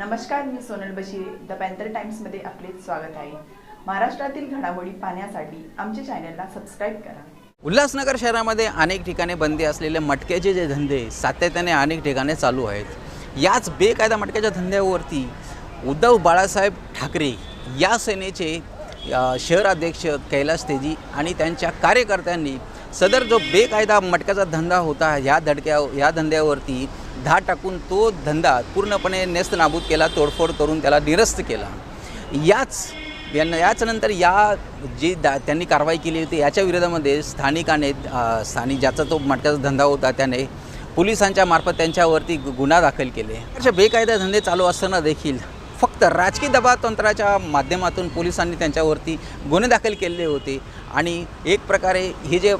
नमस्कार, मी Sonal बशीरे. The panther टाइम्समध्ये आपले स्वागत आहे. महाराष्ट्रातील घडामोडी पाहण्यासाठी आमच्या चॅनलला सबस्क्राईब करा. उल्हासनगर शहरामध्ये अनेक ठिकाणी बंदी असलेले मटक्याचे जे धंदे सातत्याने अनेक ठिकाणी चालू आहेत. याच बेकायदा मटक्याच्या धंद्यावरती उद्धव बाळासाहेब ठाकरे या सेनेचे शहराध्यक्ष कैलास तेजी आणि त्यांच्या कार्यकर्त्यांनी सदर जो बेकायदा मटक्याचा धंदा होता या धंद्यावरती धाड टाकून तो धंदा पूर्णपणे नेस्तनाबूत केला, तोडफोड करून त्याला निरस्त केला. याच्यानंतर त्यांनी कारवाई केली होती. याच्या विरोधामध्ये स्थानिक ज्याचा तो मटक्याचा धंदा होता त्याने पोलिसांच्या मार्फत त्यांच्यावरती गुन्हा दाखल केले. अशा बेकायदा धंदे चालू असताना देखील फक्त राजकीय दबाव तंत्राच्या माध्यमातून पोलिसांनी त्यांच्यावरती गुन्हे दाखल केले होते आणि एक प्रकारे हे जे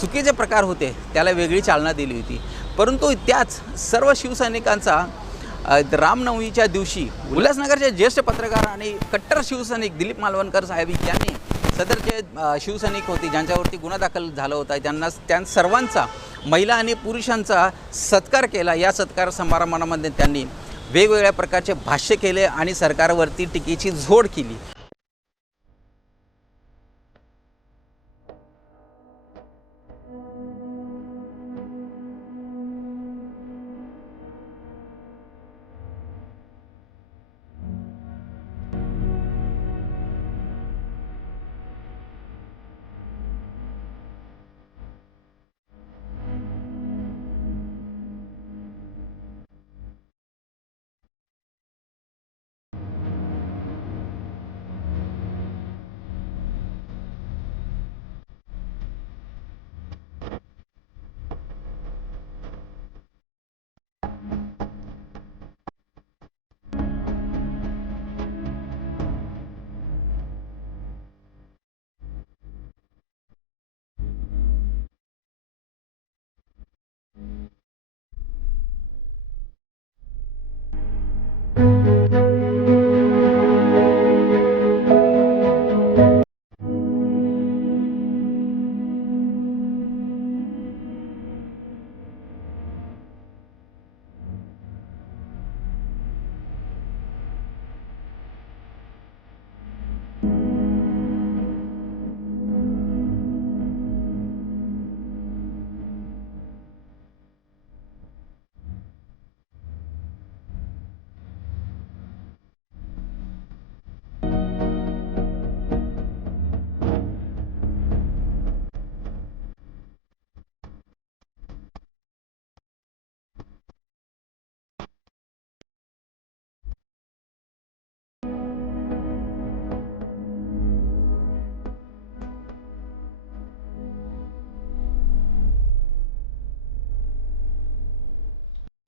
चुकीचे प्रकार होते त्याला वेगळी चालना दिली होती. परंतु त्याच सर्व शिवसैनिकांचा रामनवमीच्या दिवशी उल्हासनगरचे ज्येष्ठ पत्रकार आणि कट्टर शिवसैनिक दिलीप मालवणकर साहेब यांनी सदरचे शिवसैनिक होते ज्यांच्यावरती गुन्हा दाखल झाला होता त्या सर्वांचा महिला आणि पुरुषांचा सत्कार केला. या सत्कार समारंभामध्ये त्यांनी वेगवेगळ्या प्रकारचे भाष्य केले आणि सरकारवरती टीकेची झोड केली.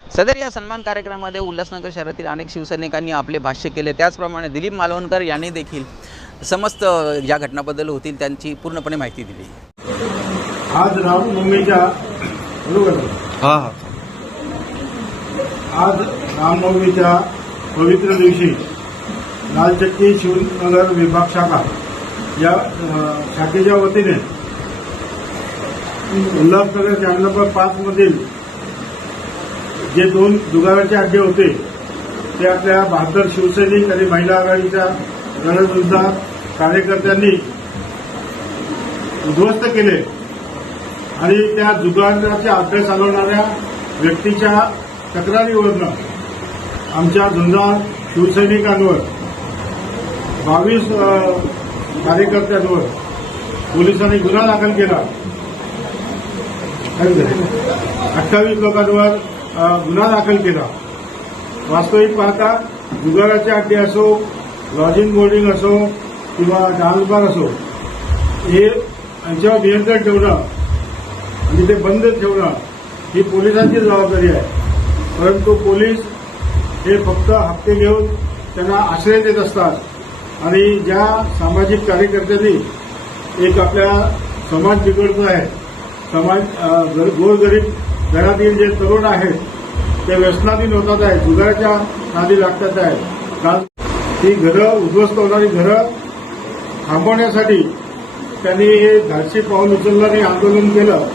सदर या सन्मान कार्यक्रमामध्ये उल्हासनगर शहरातील अनेक शिवसैनिकांनी आपले भाष्य केले. त्याचप्रमाणे दिलीप मालवणकर यांनी देखील समस्त या घटनाबद्दल होतील त्यांची पूर्णपणे माहिती दिली. आज रामनवमीच्या पवित्र दिवशी लालचक्की शिवनगर विभाग शाखा या शाखेच्या वतीने उल्हासनगर चॅनल नंबर 5 मधील जे 2 जुगाराचे अड्डे होते ते आपल्या 72 शिवसैनिक आणि महिला आघाडीच्या रणयोद्धा कार्यकर्त्यांनी उद्ध्वस्त केले आणि त्या जुगाराचे अड्डे चालवणाऱ्या व्यक्तीच्या तक्रारीवरनं आमच्या झुंजार शिवसैनिकांवर 22 कार्यकर्त्यांवर पोलिसांनी गुन्हा दाखल केला. 28 लोकांवर गुन्हा दाखल केला. वास्तविक पाहता जुगाराचे अड्डे असो, लॉजिंग बोर्डिंग असो किंवा डान्स बार असो, हे यांच्यावर नियंत्रण ठेवणं आणि ते बंद ठेवणं ही पोलिसांची जबाबदारी आहे. परंतु पोलीस हे फक्त हप्ते घेऊन त्यांना आश्रय देत असतात आणि ज्या सामाजिक कार्यकर्त्यांनी एक आपल्या समाज बिघडतो आहे, समाज गोरगरीब घरातील जे तरुण आहेत ते व्यसनाधीन होतात आहे, जुगाराच्या नादी लागतात आहे. ती घरं उद्ध्वस्त होणारी घरं थांबवण्यासाठी त्यांनी हे धाडसी पाऊल उचललं आणि आंदोलन केलं.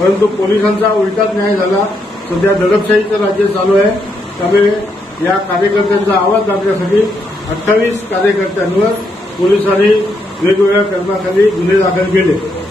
परंतु पोलिसांचा उलटाच न्याय झाला. सध्या दडपशाहीचं राज्य चालू आहे. त्यामुळे या कार्यकर्त्यांचा आवाज दाबण्यासाठी 28 कार्यकर्त्यांवर पोलिसांनी वेगवेगळ्या कलमाखाली गुन्हे दाखल केले.